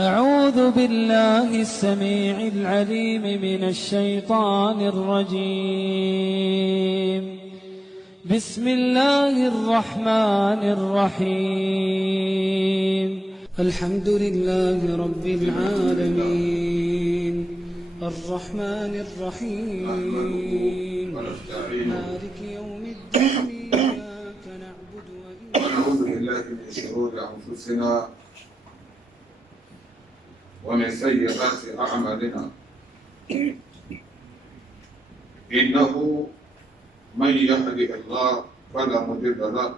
أعوذ بالله السميع العليم من الشيطان الرجيم. بسم الله الرحمن الرحيم. الحمد لله رب العالمين الرحمن الرحيم مالك يوم الدين إياك نعبد ونعوذ بالله من شرور أنفسنا ومن سيئات أعمالنا، إنه من يهده الله فلا مضل له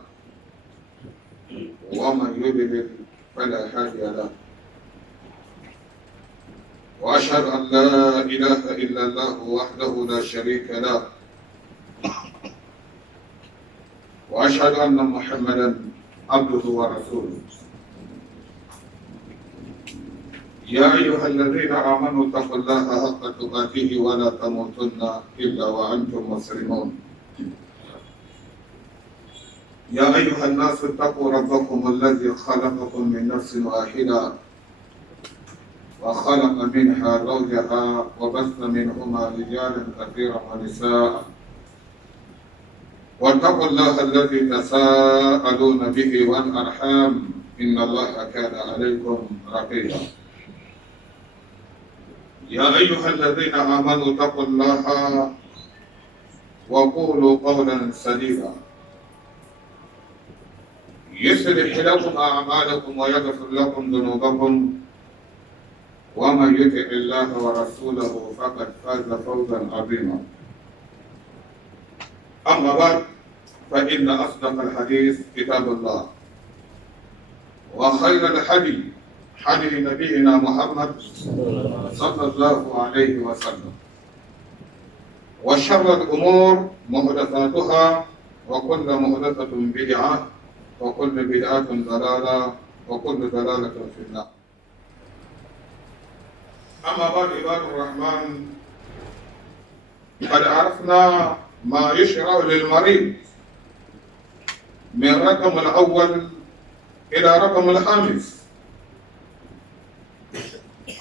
ومن يضلل فلا هادي له، وأشهد أن لا إله إلا الله وحده لا شريك له، وأشهد أن محمدا عبده ورسوله. يا أيها الذين آمنوا اتقوا الله حق تقاته ولا تموتن إلا وأنتم مسلمون. يا أيها الناس اتقوا ربكم الذي خلقكم من نفس واحدة وخلق منها زوجها وبث منهما رجالا كثيرا ونساء، واتقوا الله الذي تساءلون به والأرحام إن الله كان عليكم رقيبا. يا أيها الذين آمنوا اتقوا الله وقولوا قولا سديدا يصلح لكم أعمالكم ويغفر لكم ذنوبكم، ومن يطع الله ورسوله فقد فاز فوزا عظيما. أما بعد، فإن أصدق الحديث كتاب الله، وخير الحديث حديث نبينا محمد صلى الله عليه وسلم، وشر الأمور محدثاتها، وكل محدثة بدعة، وكل بدعة ضلالة، وكل ضلالة في النار. أما بعد، عباد الرحمن، قد عرفنا ما يشرع للمريض من رقم الأول إلى رقم الخامس.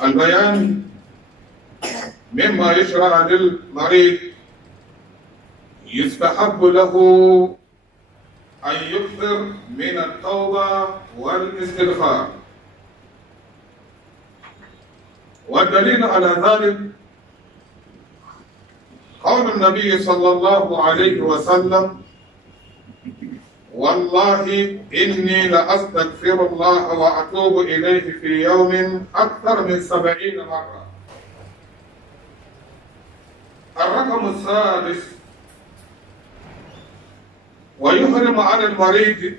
البيان مما يشرع للمريض: يستحب له أن يكثر من التوبة والاستغفار، والدليل على ذلك قول النبي صلى الله عليه وسلم: والله إني لأستغفر الله وأتوب إليه في يوم أكثر من 70 مرة. الرقم السادس: ويحرم على المريض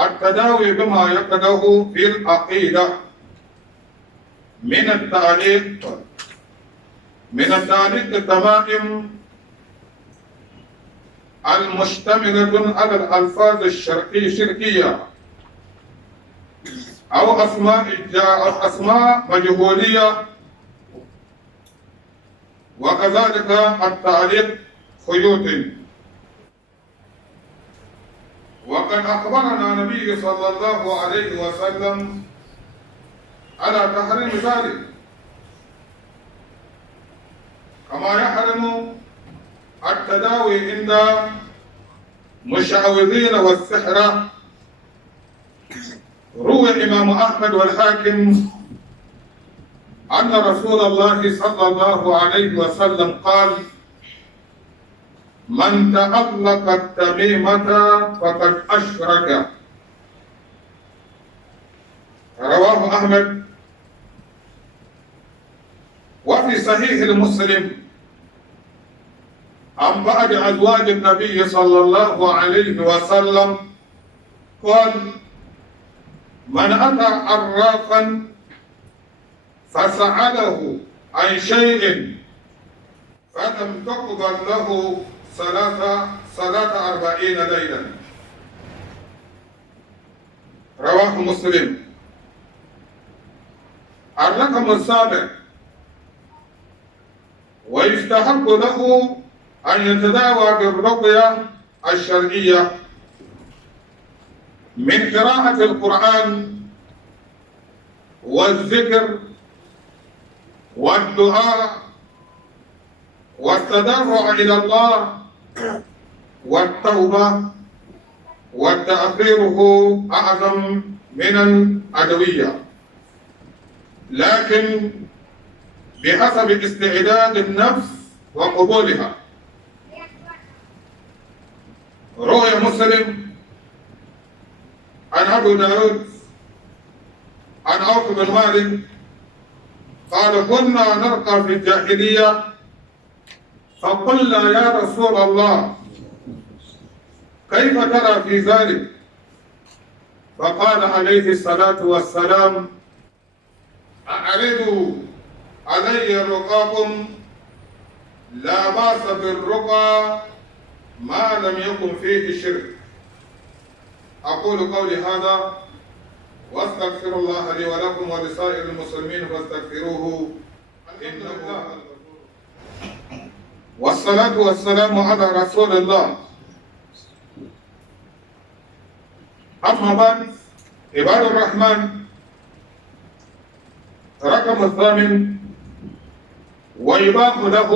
التداوي بما يقده في العقيدة من التعليق التمائم المشتملة على الألفاظ الشركية أو أسماء مجهولية، وكذلك التعليق خيوط. وقد أخبرنا النبي صلى الله عليه وسلم على تحريم ذلك، كما يحرم التداوي عند مشعوذين والسحرة. روى الإمام أحمد والحاكم أن رسول الله صلى الله عليه وسلم قال: من تألق التميمة فقد أشرك. رواه أحمد. وفي صحيح المسلم عن بعض أزواج النبي صلى الله عليه وسلم قال: من أتى عرافا فسأله عن شيء فلم تقبل له صلاة 40 ليلة. رواه مسلم. الرقم السابع: ويستحب له أن يتداوى بالرقية الشرعية من قراءة القرآن والذكر والدعاء والتضرع إلى الله والتوبة، وتأخيره أعظم من الأدوية، لكن بحسب استعداد النفس وقبولها. روى مسلم عن أبو داود عن عوف بن مالك قال: كنا نرقى في الجاهلية فقلنا يا رسول الله كيف ترى في ذلك؟ فقال عليه الصلاة والسلام: أعرضوا علي رقاكم، لا بأس بالرقى ما لم يكن فيه شرك. أقول قولي هذا واستغفر الله لي ولكم ولسائر المسلمين فاستغفروه إنه. والصلاة والسلام على رسول الله. أما بعد، عباد الرحمن، رقم الثامن: ويباح له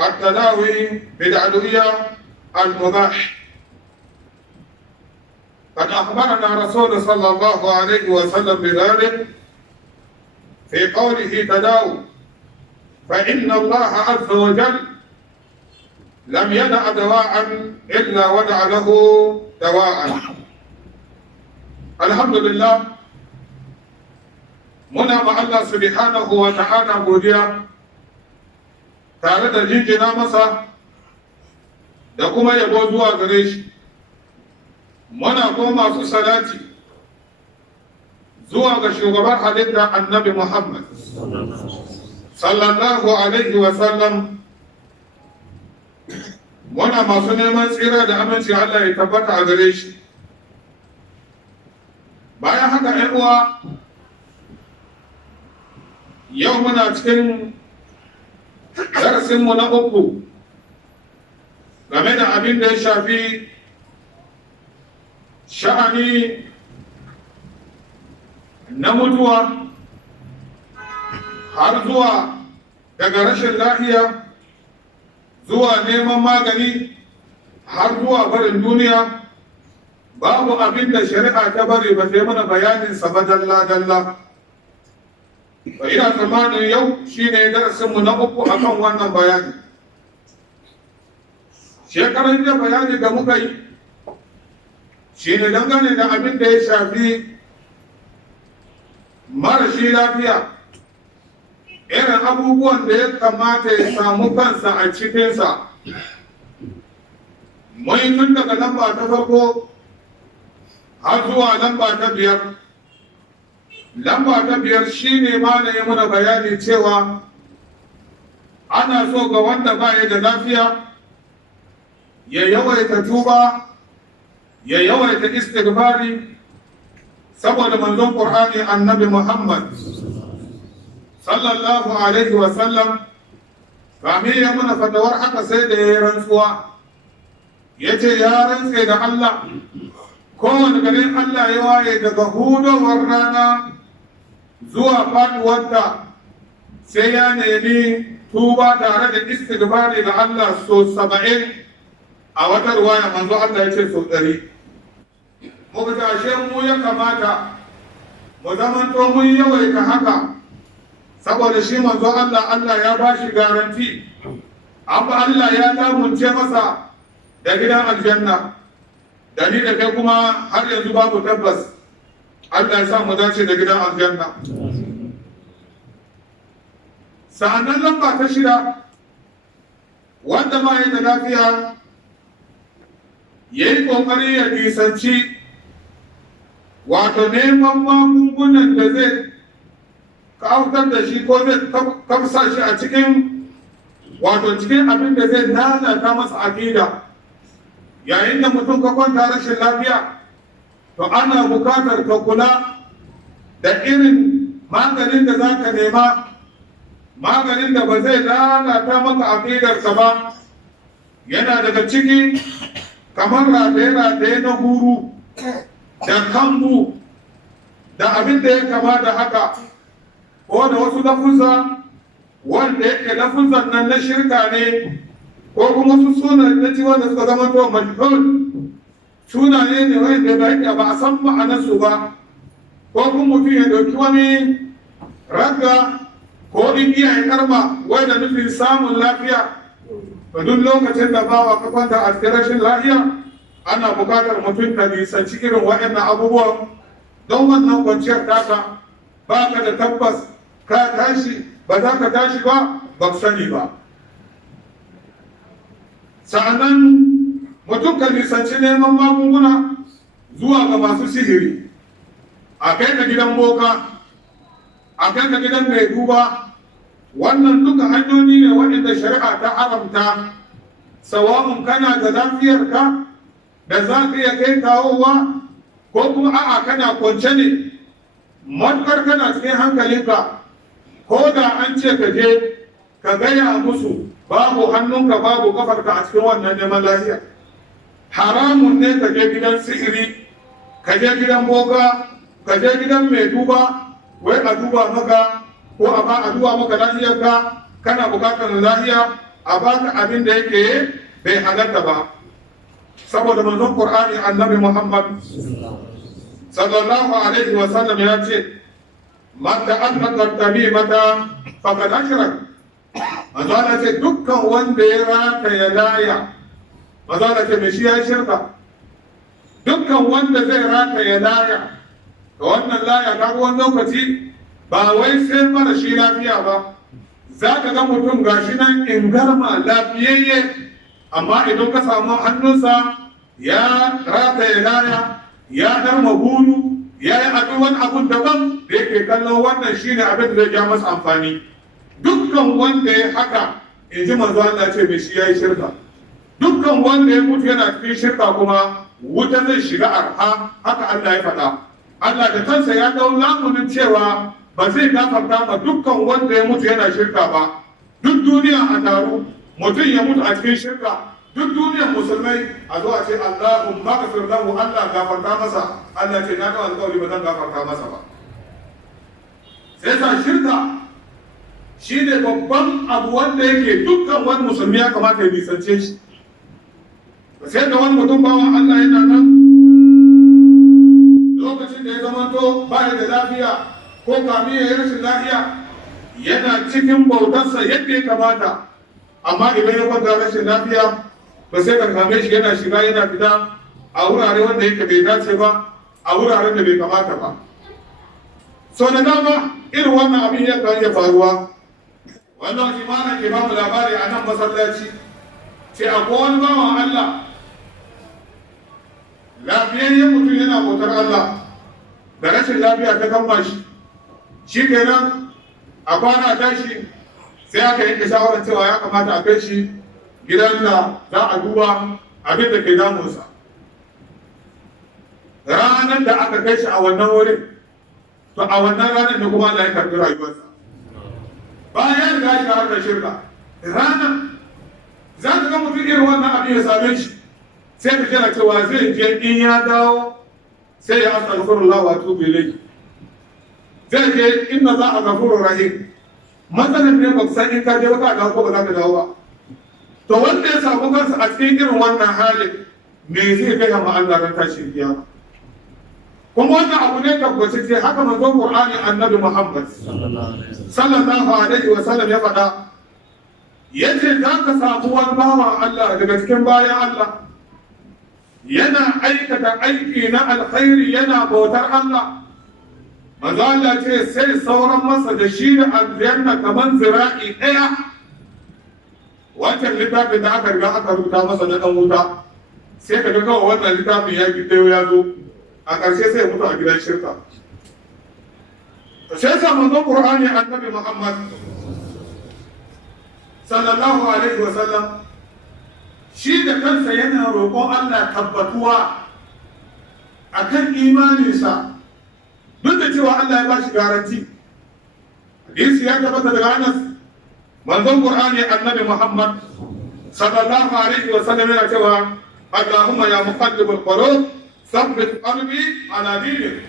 التداوي بالأدوية المباح. قد أخبرنا رسول صلى الله عليه وسلم بذلك في قوله: تداووا، فإن الله عز وجل لم يدع دواء إلا ودع له دواء. الحمد لله، muna ma Allah subhanahu wa ta'ala godiya tare da jinjina masa da kuma yabo zuwa gare shi. Muna kuma masu salati zuwa ga shugaban halitta annabi Muhammad sallallahu alaihi wa sallam. Muna masu neman tsira da aminci Allah ya tabbata a gare shi. Bayan haka ‘yan uwa, yau muna cikin darasinmu na uku game da abin da ya shafi sha'ani na mutuwa har zuwa daga rashin lafiya zuwa neman magani har zuwa barin duniya. Babu abin da shari'a ta bari ba sai mana bayaninsa ba dalla-dalla. Ina tsammanin yau shi ne darasinmu na uku a kan wannan bayani. Shekaran jiya bayani da muka yi shi ne dangane da abin da ya shafi marashi lafiya, irin abubuwan da ya kamata ya samu kansa a cikinsa. Mun yi tun daga lamba ta farko har zuwa lamba ta biyar. Lamba ta biyar shi ne mana ya mana bayani cewa ana so ga wanda ba ya da lafiya ya yawaita tuba, ya yawaita istighfari, saboda manzon Qur'ani annabi Muhammad sallallahu alaihi wa sallam kamin ya mana fatawar haka sai da ya yi rantsuwa. Ya ce ya rantse da Allah, kowane garin Allah ya waye daga hudowar rana zuwa faduwarta sai ya nemi tuba tare da istighfari da Allah so 70. A wata ruwaya manzo Allah ya ce so 100. Muka tashe mu ya kamata mu zamanto mun yawaita haka, saboda shi manzo Allah ya ba shi garanti, amma Allah ya lamunce masa da gidan aljanna. Da ni da kai kuma har yanzu babu tabbas. Allah ya sa mu dace da gidan aljanna. Sa'annan lamba ta 6, wanda ma yi da lafiya ya yi ƙoƙari ya nisanci wato neman magungunan da zai kautar da shi ko zai kamsa shi a cikin abin da zai lalata masa aƙida. Yayin da mutum ka kwanta rashin lafiya, to ana bukatar ka kula da irin maganin da za ka nema, maganin da ba zai lalata maka aƙidarka ba. Yana daga ciki kamar rataye-rataye na huru da kambu da abin da ya kama da haka ko da wasu lafuza wanda yake lafuzan nan na shirka ne ko kuma su sunan na ci wanda suka zama to majhul sunaye ne wanda ba a san ma'anarsu ba ko kuma mutum ya ɗauki wani ragga ko igiya ya karba wanda nufin samun lafiya ba duk lokacin da bawa ka kwanta a cikin rashin lafiya ana buƙatar mutum ka nisanci irin waɗannan abubuwan don wannan kwanciyar taka ba ka da tabbas ka tashi ba za ka tashi ba ba ku sani ba sa'annan mutum ka nisanci neman magunguna zuwa ga masu sihiri a kai ka gidan boka a kai ka gidan mai duba wannan duka hanyoyi ne waɗanda shari'a ta haramta sawa'un kana da lafiyarka da za ka iya kai kawowa ko kuma a'a kana kwance ne matukar kana cikin hankalinka ko da an ce ka je ka gaya musu babu hannunka babu kafarka a cikin wannan neman lafiya haramun ne ka je gidan sihiri ka je gidan boka ka je gidan mai duba wai a duba maka ko a duba maka lafiyarka kana bukatar lafiya a baka abin da yake bai halatta ba saboda manzon Qur'ani annabi Muhammad sallallahu alaihi wa sallam ya ce man ta'allaka tamimata faqad ashrak manzo Allah ce dukkan wanda ya rata ya laya manzo Allah ce me shi ya shirka dukkan wanda zai rata ya laya ga wannan laya ga wani lokaci ba wai sai mara shi lafiya ba za ka ga mutum gashi nan in garma lafiyayye amma idan ka samu hannunsa ya rata ya laya ya darma guru ya yi abin wani abun daban da yake kallon wannan shine abin da zai ja masa amfani dukkan wanda ya haka in ji manzo Allah ce mai shi ya yi shirka dukkan wanda ya mutu yana cikin shirka kuma wuta zai shiga arha haka Allah ya faɗa Allah da kansa ya dau lamunin cewa ba zai gafarta ma dukkan wanda ya mutu yana shirka ba duk duniya a taru mutum ya mutu a cikin shirka duk duniyar musulmai a zo a ce Allahumma ghafir lahu Allah gafarta masa Allah ce na ga alƙawari ba zan gafarta masa ba sai sa shirka shine babban abu wanda yake dukkan wani musulmi ya kamata ya nisance shi sai da wani mutum bawan Allah yana nan lokacin da ya zamanto ba da lafiya ko kamin ya yi rashin lafiya yana cikin bautarsa yadda ya kamata amma idan ya kwanta rashin lafiya ba sai ka same shi yana shiga yana fita a wurare wanda yake bai dace ba a wuraren da bai kamata ba so da dama irin wannan abin ya kan iya faruwa wannan kimanin ke ba mu labari a nan masallaci ce akwai wani bawan Allah lafiyayyen mutum yana bautar Allah da rashin lafiya ta kama shi kenan a kwana tashi sai aka yanke shawarar cewa ya kamata a kai shi gidan da za a duba abin da ke damunsa ranar da aka kai shi a wannan wurin to a wannan ranar da kuma Allah ya karɓi rayuwarsa bayan da shi har da shirka ranar za ka ga mutum irin wannan abin ya same shi sai ka jira cewa zai je in ya dawo sai ya astaghfirullah wa atubu ilayhi zai je inna za a ghafurur rahim matsalar ne ba san in ka je ba ka dawo ko ba za ka dawo ba to wanda ya samu kansa a cikin irin wannan halin me zai kai ma Allah ran tashi kiyama kuma wannan abu ne tabbace ce haka manzon Qur'ani annabi Muhammad sallallahu alaihi wa sallam ya faɗa yace za ka samu wani bawan Allah daga cikin bayan Allah yana aikata aiki na alkhairi yana bautar Allah manzo Allah ce sai sauran masa da shi da aljanna kaman zira'i ɗaya wancan littafin da aka riga aka rubuta masa na ɗan wuta sai ka ga kawai wannan littafin ya gidayo ya zo a ƙarshe sai mutu a gidan shirka sai sa manzon Qur'ani annabi Muhammad sallallahu alaihi wa sallam shi da kansa yana roƙon Allah tabbatuwa akan imaninsa duk da cewa Allah ya ba shi garanti hadisi ya tabbata daga Anas manzon Qur'ani annabi Muhammad sallallahu alaihi wa sallam yana cewa Allahumma ya muqallibal qulub thabbit qalbi ala dinik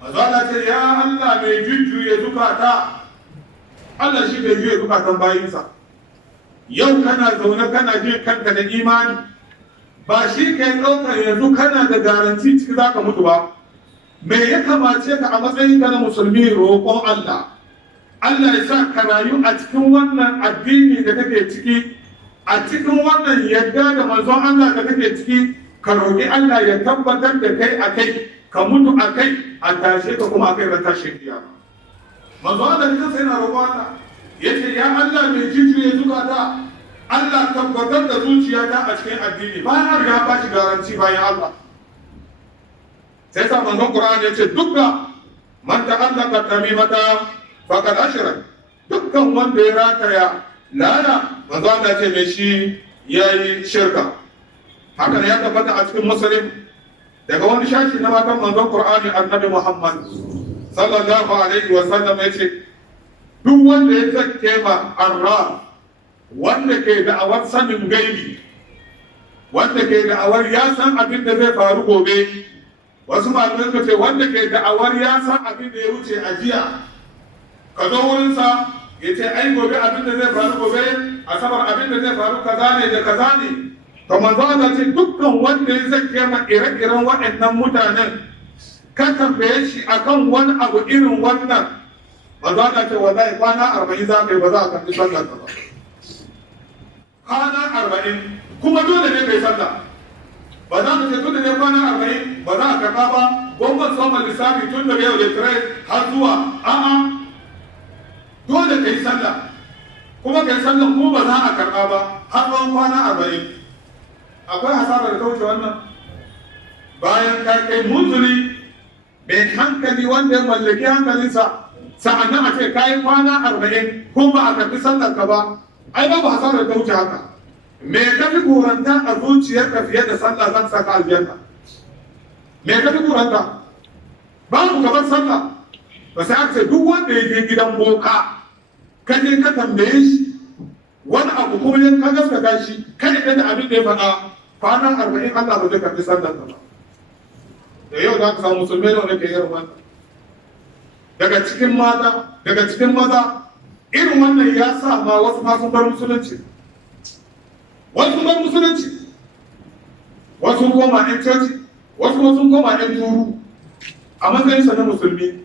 manzo Allah ce ya Allah mai jujjuye zukata, Allah shi bai juye zukatan bayinsa. Yau kana zaune kana jin kanka da imani, ba shi kai ɗaukar yanzu kana da garanti ciki za ka mutu ba. Me ya kamace ka a matsayin ka na musulmi roƙon Allah? Allah ya sa ka rayu a cikin wannan addini da kake ciki, a cikin wannan yadda da manzon Allah da kake ciki, ka roƙi Allah ya tabbatar da kai a kai, ka mutu a kai, a tashe ka kuma a kai ran tashin kiyama. Manzon Allah kansa yana roƙon Allah, yace ya Allah mai jijiye zukata, Allah tabbatar da zuciyata a cikin addini, bayan an riga ba shi garanti bayan Allah. Sai sa manzon Qur'ani yace dukka man ta'allaka tamimata faqad ashrak, dukkan wanda ya rataya lana manzo Allah ce mai shi yayi shirka. Haka ya tabbata a cikin Muslim daga wani shashi na matan manzon Qur'ani Annabi Muhammad sallallahu alaihi wa sallam yace duk wanda ya zakke ma arra, wanda ke da'awar sanin gaibi, wanda ke da'awar ya san abin da zai faru gobe, wasu malamai suka ce wanda ke da'awar ya san abin da ya wuce a jiya, ka zo wurinsa ya ce ai gobe abin da zai faru gobe, asabar abin da zai faru kaza ne da kaza ne. To manzo Allah ce dukkan wanda ya zakke ma ire-iren waɗannan mutanen, ka tambaye shi akan wani abu irin wannan, manzo Allah ce wallahi kwana 40 za ka yi ba za a karɓi sallar ka ba. Kwana 40 kuma dole ne kai sallah. Ba za ka ce tun da ne kwana 40 ba za a karɓa ba, gwamnati soma lissafi tun da yau da tare har zuwa a'a. Dole ka yi sallah, kuma ka yi sallah kuma ba za a karɓa ba har tsawon kwana 40. Akwai hasarar da ta wuce wannan? Bayan ka kai munzuri mai hankali wanda ya mallaki hankalinsa, sa'annan a ce ka yi kwana 40 ko ba a karɓi sallar ka ba, ai babu hasarar da ta wuce haka. Me ka fi kuranta a zuciyarka fiye da sallah zan saka aljanna? Me ka fi kuranta? Babu kamar sallah. Ba sai aka ce duk wanda ya je gidan boka, ka je ka tambaye shi wani abu kuma ya ka gaskata shi, kada da abin da ya faɗa, kwanan 40 Allah ba zai karɓi sallar ka ba. Da yau za ka samu musulmai da wanda ke irin wannan. Daga cikin mata, daga cikin maza, irin wannan ya sa ma wasu ma sun bar musulunci. Wasu bar musulunci, wasu koma 'yan coci, wasu sun koma 'yan turu a matsayinsa na musulmi.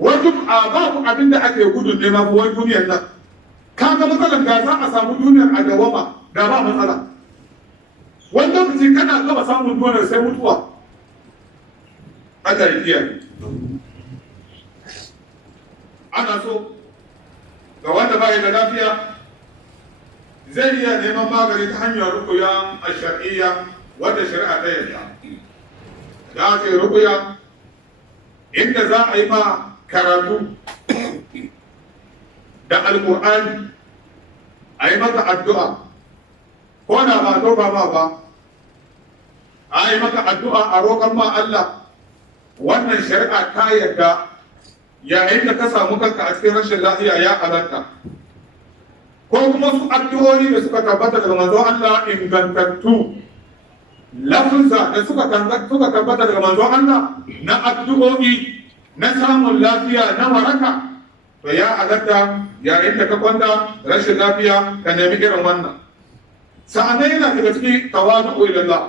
Wajen a babu abin da ake gudun nema ko wani duniyar nan. Ka ga matsalar da za a samu duniyar a dawama da ba matsala. Wani lokaci kana gaba samun duniyar sai mutuwa. Allah ya kiyaye. Ana so ga wanda ba da lafiya zai iya neman magani ta hanyar rukuya a shar'iyya wadda shari'a ta yarda. Da ake rukuya inda za a yi ma karatu da alƙur'ani, a yi maka addu'a, ko da ba toba ma ba, a yi maka addu'a a roƙon ma Allah. Wannan shari'a ta yarda yayin da ka samu kanka a cikin rashin lafiya ya halatta. Ko kuma su addu'o'i da suka tabbata daga manzon Allah ingantattu, lafuzza da suka tabbata daga manzon Allah na addu'o'i na samun lafiya na waraka, to ya halatta yayin da ka kwanta rashin lafiya ka nemi irin wannan. Sa'annan yana daga cikin tawadu ila Allah,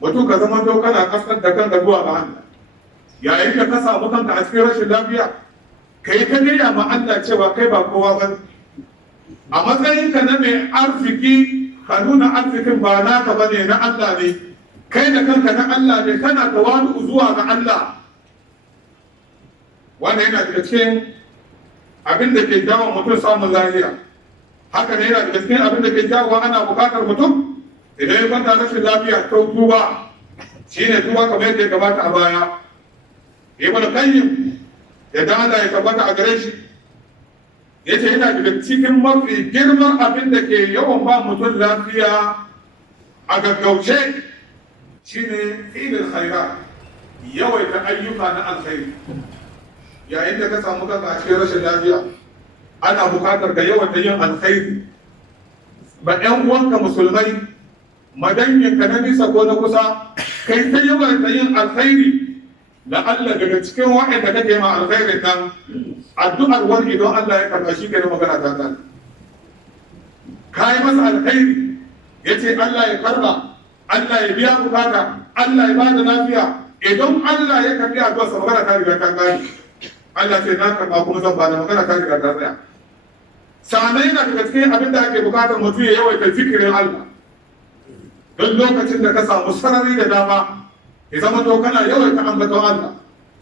mutum ka zama to kana kasar da kanka zuwa ga Allah. Yayin da ka samu kanka a cikin rashin lafiya, ka yi ta gaya ma Allah cewa kai ba kowa ba. A matsayinka na mai arziki, ka nuna arzikin ba naka ba ne, na Allah ne. Kai da kanka na Allah ne, kana tawadu zuwa ga Allah. Wannan yana daga cikin abin da ke jawo mutum samun lafiya. Haka ne yana daga cikin abin da ke jawo ana bukatar mutum idan ya kwanta rashin lafiya ta tuba. Shi ne tuba kamar yadda ya gabata a baya. Ibn Qayyim ya Allah ya tabbata a gare shi, yace yana daga cikin mafi girman abin da ke yawan ba mutum lafiya a gaggauce shine ilal khairat, yawaita ayyuka na alkhairi. Yayin da ka samu kanka a cikin rashin lafiya, ana bukatar ka yawaita yin alkhairi ba 'yan uwanka musulmai, madanyanka na nisa ko na kusa, kai ta yawaita yin alkhairi. la'alla daga cikin waɗanda kake ma alkhairin nan addu'ar wani idan Allah ya karɓa shi kenan magana ta kan ka yi masa alkhairi ya ce Allah ya karɓa, Allah ya biya bukata, Allah ya bada lafiya. Idan Allah ya karɓi addu'ar sa magana ta riga ta kare. Allah ce na karɓa kuma zan bada, magana ta riga ta tsaya. Sannan yana daga cikin abin da ake bukatar mutum ya yawaita zikirin Allah. Don lokacin da ka samu sarari da dama ya zama to kana yawaita ambaton Allah.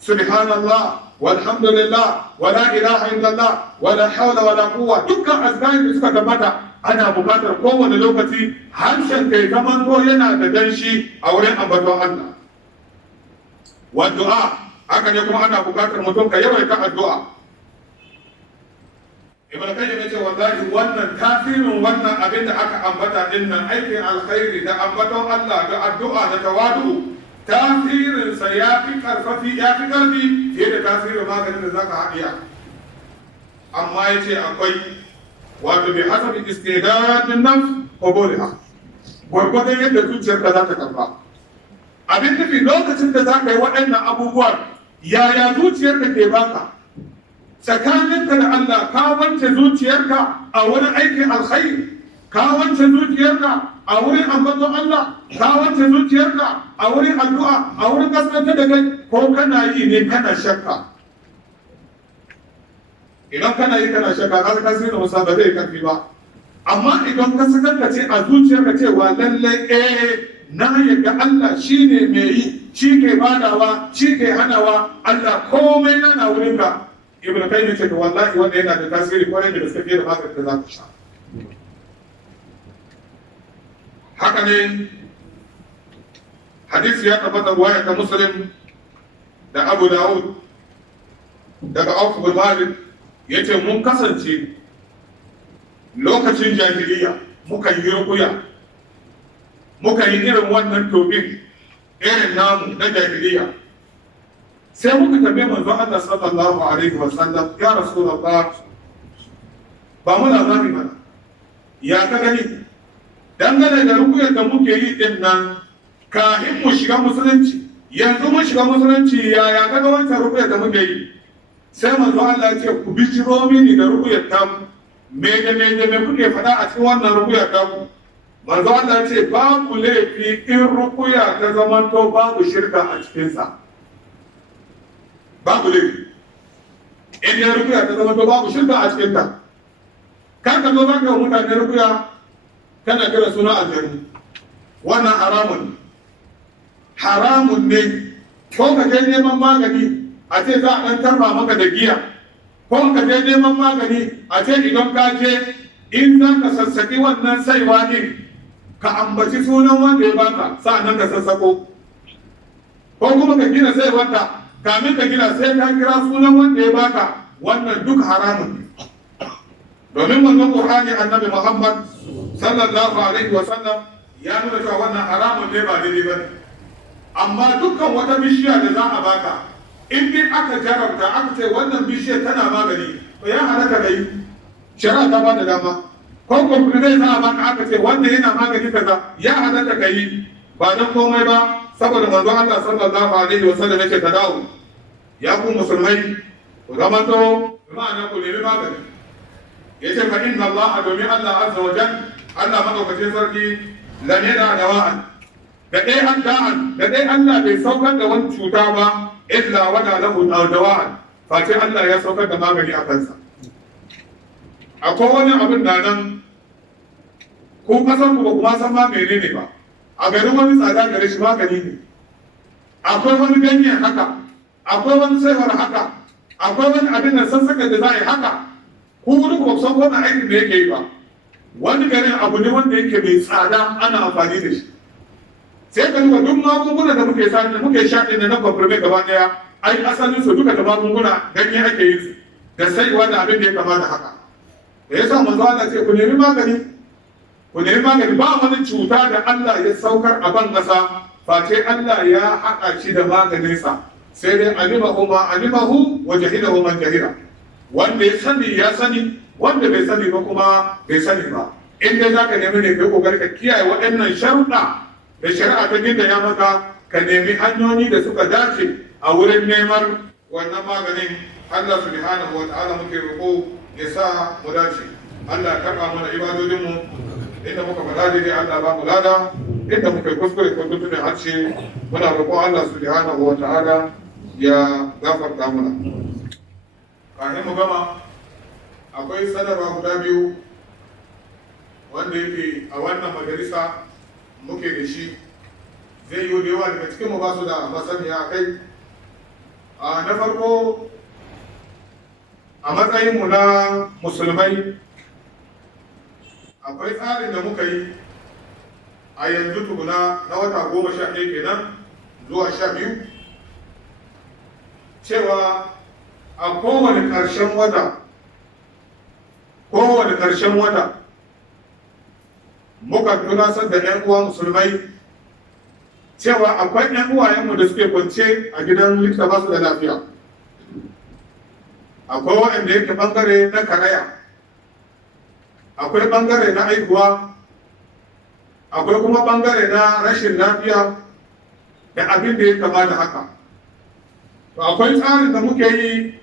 Subhanallah walhamdulillah wala ilaha illallah wala hawla wala quwwa, dukkan azkari da suka tabbata ana bukatar kowane lokaci harshen kai zaman to yana da danshi a wurin ambaton Allah. Wa du'a, haka ne kuma ana bukatar mutum ka yawaita addu'a. Ibn Qayyim yace wallahi wannan tasirin wannan abin da aka ambata din nan, aikin alkhairi da ambaton Allah da addu'a da tawadu, tasirin sa ya fi karfi fiye da tasirin maganin da zaka haɗiya. Amma yace akwai wato bi hasabi istidadin nafs qabuliha, gwargwadon yadda zuciyarka za ta karba. Abin nufi lokacin da za ka yi waɗannan abubuwan, yaya zuciyarka ke baka? Tsakaninka da Allah ka wance zuciyarka a wurin aikin alkhairi, ka wance zuciyarka a wurin ambaton Allah, ka wance zuciyarka a wurin addu'a, a wurin gaskata da kai, ko kana yi ne kana shakka? Idan kana yi kana shakka, ka ka sai da musa ba zai karfi ba. Amma idan ka sakanta ce a zuciyarka cewa lallai na yadda Allah shine mai yi, shi ke badawa, shi ke hanawa, Allah komai na wurinka. Ibn Qayyim ce to wallahi wanda yana da tasiri kwarai da gaske da maganin da za ka sha. Haka ne hadisi ya tabbata ruwaya ta Muslim da Abu Dawud daga Auf bin Malik yace mun kasance lokacin jahiliya muka yi rukuya, muka yi irin wannan tobin irin namu na jahiliya. Sai muka tambaye manzo Allah sallallahu alaihi wa sallam, ya Rasulullah, ba mu labari mana, ya ka gani dangane da rukuyar da muke yi din nan kafin mu shiga musulunci, yanzu mun shiga musulunci yaya ka ga wancan rukuyar da muke yi? Sai manzo Allah ya ce ku bijiro mini da rukuyar ta me kuke faɗa a cikin wannan rukuyar ta ku? Manzo Allah ya ce babu laifi in rukuya ta zamanto babu shirka a cikinsa. Babu laifi in ya rukuya ta zama to babu shirka a cikin ta. Kar ka zo za ka mutane rukuya kana kira suna aljanu, wannan haramun ne. Ko ka je neman magani a ce za a ɗan tarba maka da giya, ko ka je neman magani a ce idan ka je in za ka sassaƙi wannan saiwa ne ka ambaci sunan wanda ya baka sa'annan ka sassako, ko kuma ka gina saiwanta kamin ka gina sai ka kira sunan wanda ya baka, wannan duk haramun ne. Domin wannan Qur'ani annabi Muhammad sallallahu alaihi wa sallam ya nuna cewa wannan haramun ne ba daidai ba ne. Amma dukkan wata bishiya da za a baka, in dai aka jarabta aka ce wannan bishiyar tana magani, to ya halatta da yi. Shari'a ta ba da dama. Ko kuma zai za a baka aka ce wannan yana magani kaza, ya halatta ka yi. Ba don komai ba, saboda manzo Allah sallallahu alaihi wa sallam yake ta dawo. Ya ku musulmai, ku zama to ma'ana ku nemi magani. Yace fa inna Allah, domin Allah azza wa jalla, Allah madaukakin sarki lam yada dawa'an, da dai Allah bai saukar da wani cuta ba illa wada lahu dawa'an, face Allah ya saukar da magani a kansa. Akwai wani abin da nan ko kasar ku ba kuma san ma menene ba, a garin wani tsada gare shi magani ne. Akwai wani ganye haka, akwai wani saiwar haka, akwai wani abin da sassaka da za a yi haka, ku duk ba san wannan aikin da yake yi ba. Wani garin abu ne wanda yake mai tsada ana amfani da shi. Sai ka duba duk magunguna da muke sha ɗin na kwamfurme gaba ɗaya, ai asalin su duka da magunguna ganye ake yin su, da saiwa da abin da ya kamata haka. Da ya sa manzo Allah ce ku nemi magani, ba wani cuta da Allah ya saukar a ban ƙasa face Allah ya haɗa shi da maganinsa. Sai dai alimahu ma alimahu wa jahilahu man jahila. Wanda ya sani, wanda bai sani ba kuma bai sani ba. In dai zaka nemi ne kai kokari ka kiyaye waɗannan sharuɗa da shari'a ta ginda ya maka, ka nemi hanyoyi da suka dace a wurin neman wannan maganin. Allah subhanahu wa ta'ala muke roƙo ya sa mu dace. Allah ya karɓa mana ibadodinmu, inda muka faɗa daidai Allah ba mu lada, inda muka kuskure ko tuntuɓe harshe muna roƙon Allah subhanahu wa ta'ala ya gafarta mana. Kafin mu gama akwai sanarwa guda biyu wanda yake a wannan majalisa muke da shi, zai yi da yawa daga cikin mu ba su da masaniya a kai. Na farko, a matsayinmu na musulmai akwai tsarin da muka yi a yanzu tukuna na wata 11 kenan zuwa 12, cewa a kowane ƙarshen wata muka tunasar da 'yan uwa musulmai cewa akwai 'yan uwayenmu da suke kwance a gidan likita ba su da lafiya. Akwai waɗanda yake ɓangare na karaya, akwai ɓangare na aihuwa, akwai kuma ɓangare na rashin lafiya da abin da ya kama da haka. To akwai tsarin da muke yi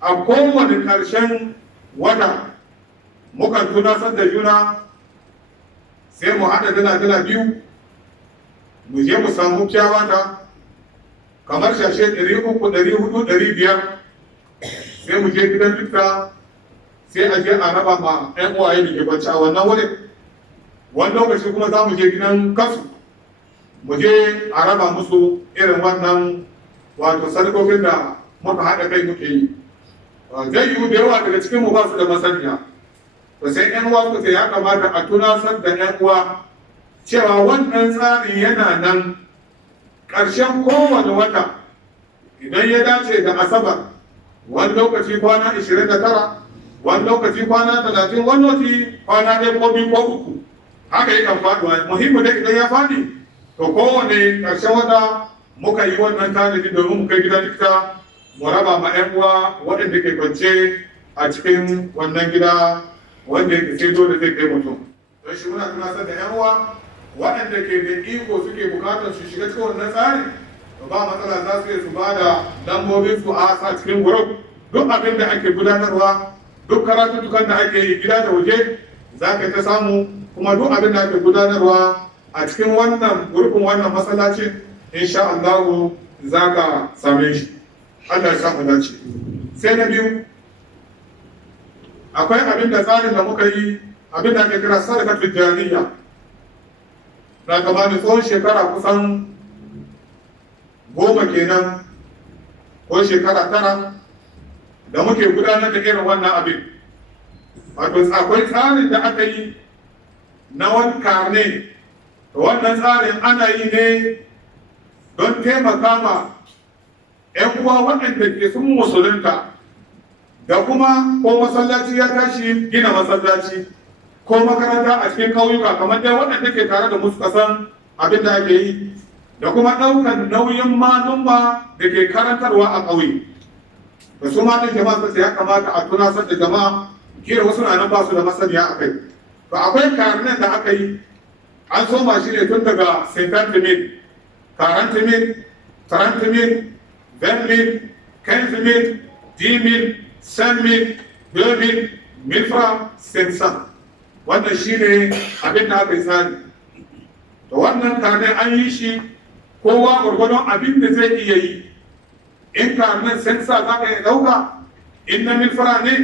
a kowane ƙarshen wata, mukan tunasar da juna, sai mu haɗa dala biyu, mu je mu samu kyawata kamar shashe 300, 400, 500, sai mu je gidan likita, sai a je a raba ma 'yan uwaye da ke kwanci a wannan wurin. Wani lokaci kuma za mu je gidan kasu, mu je a raba musu irin wannan wato sadakokin da muka haɗa kai muke yi. Zai yiwu da yawa daga cikin mu ba su da masaniya, to sai 'yan uwa suka ce ya kamata a tunasar da 'yan uwa cewa wannan tsarin yana nan ƙarshen kowane wata. Idan ya dace da asabar, wani lokaci kwana 29, wani lokaci kwana 30, wani lokaci kwana 1 ko 2 ko 3, haka yakan faɗuwa. Muhimmi dai idan ya faɗi, to kowane ƙarshen wata muka yi wannan tanadi domin mu kai gidan likita mu raba ma 'yan uwa waɗanda ke kwance a cikin wannan gida wanda yake sai dole zai kai mutum. Don shi muna tunasar da 'yan uwa waɗanda ke da iko suke bukatar su shiga cikin wannan tsari, ba matsala za su iya su ba da lambobin su a sa cikin group. Duk abin da ake gudanarwa, duk karatuttukan da ake yi gida da waje za ka ta samu, kuma duk abin da ake gudanarwa a cikin wannan gurbin wannan masallacin insha Allah za ka same shi. Allah ya samu dace. Sai na biyu, akwai abin da tsarin da muka yi, abin da ake kira sadaqatul jariyya. Na gaba da tsohon shekara kusan 10 kenan ko shekara 9 da muke gudanar da irin wannan abin. Wato akwai tsarin da aka yi na wani karne, wannan tsarin ana yi ne don taimaka ma 'yan uwa waɗanda ke sun musulunta, da kuma ko masallaci ya tashi gina masallaci, ko makaranta a cikin ƙauyuka kamar dai waɗanda ke tare da musu kasan abin da ake yi, da kuma ɗaukar nauyin malumma da ke karantarwa a ƙauye. Da su ma ɗin jama'a sai ya kamata a tunasar da jama'a, kira wasu na nan ba su da masaniya a kai. To akwai karnen da aka yi, an soma shi ne tun daga 50 mil, 40 mil, 30 mil, 20 mil, 15 mil, 10 mil, 5 mil, 2 mil, 1000 francs, 500. Wannan shi ne abin da aka yi tsari. Da wannan karnen an yi shi kowa gwargwadon abin da zai iya yi. In karnen sensa za ka yi ɗauka, in na 1000 francs ne,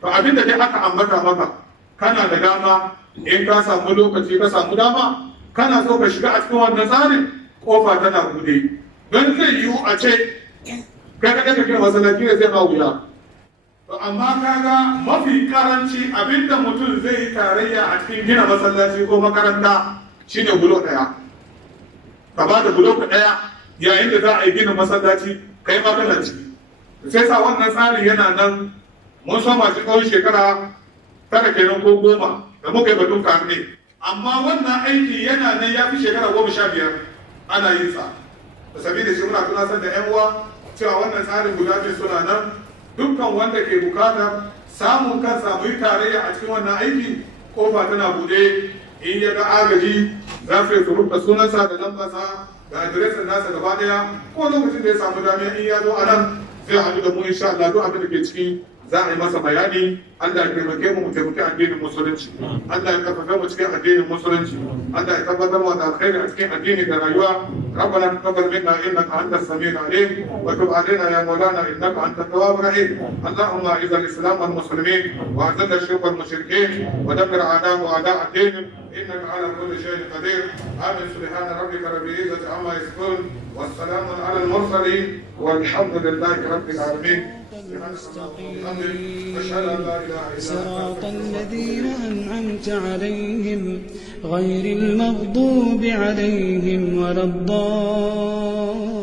to abin da dai aka ambata maka, kana da dama, in ka samu lokaci ka samu dama, kana so ka shiga a cikin wannan tsarin, kofa tana bude. Don zai yiwu a ce, kai ka gina masallaci ne zai ma wuya. To amma kaga mafi karanci abinda mutum zai yi tarayya a cikin gina masallaci ko makaranta shine bulo ɗaya. Ka ba da bulo ɗaya yayin da za a yi gina masallaci, kai ma kana ciki. Sai sa wannan tsarin yana nan, mun soma shi tsawon shekara 9 kenan ko 10 da muka yi batun karne. Amma wannan aiki yana nan ya fi shekara 15 ana yin sa. Da sabida shi muna tunasar da 'yan uwa cewa wannan tsarin guda biyu suna nan. Dukkan wanda ke bukatar samun kansa mu yi tarayya a cikin wannan aiki, kofa tana bude. In ya ga agaji za su rubuta sunansa da lambarsa da adireshin nasa gaba daya ko lokacin da ya samu damiya in ya zo a nan zai haɗu da mu insha Allah duk abin da ke ciki za a yi masa bayani. Allah ya taimake mu taimaki addinin musulunci, Allah ya karfafe mu cikin addinin musulunci, Allah ya tabbatar wa da alkhairi a cikin addini da rayuwa. ربنا تقبل منا انك انت السميع العليم وتب علينا يا مولانا انك انت التواب الرحيم. اللهم اعز الاسلام والمسلمين واذل الشرك والمشركين ودمر اعداء واعداء الدين انك على كل شيء قدير. امين. سبحان ربك رب العزه عما يصفون والسلام على المرسلين والحمد لله رب العالمين. صراط الذين أنعمت عليهم غير المغضوب عليهم ولا الضالين.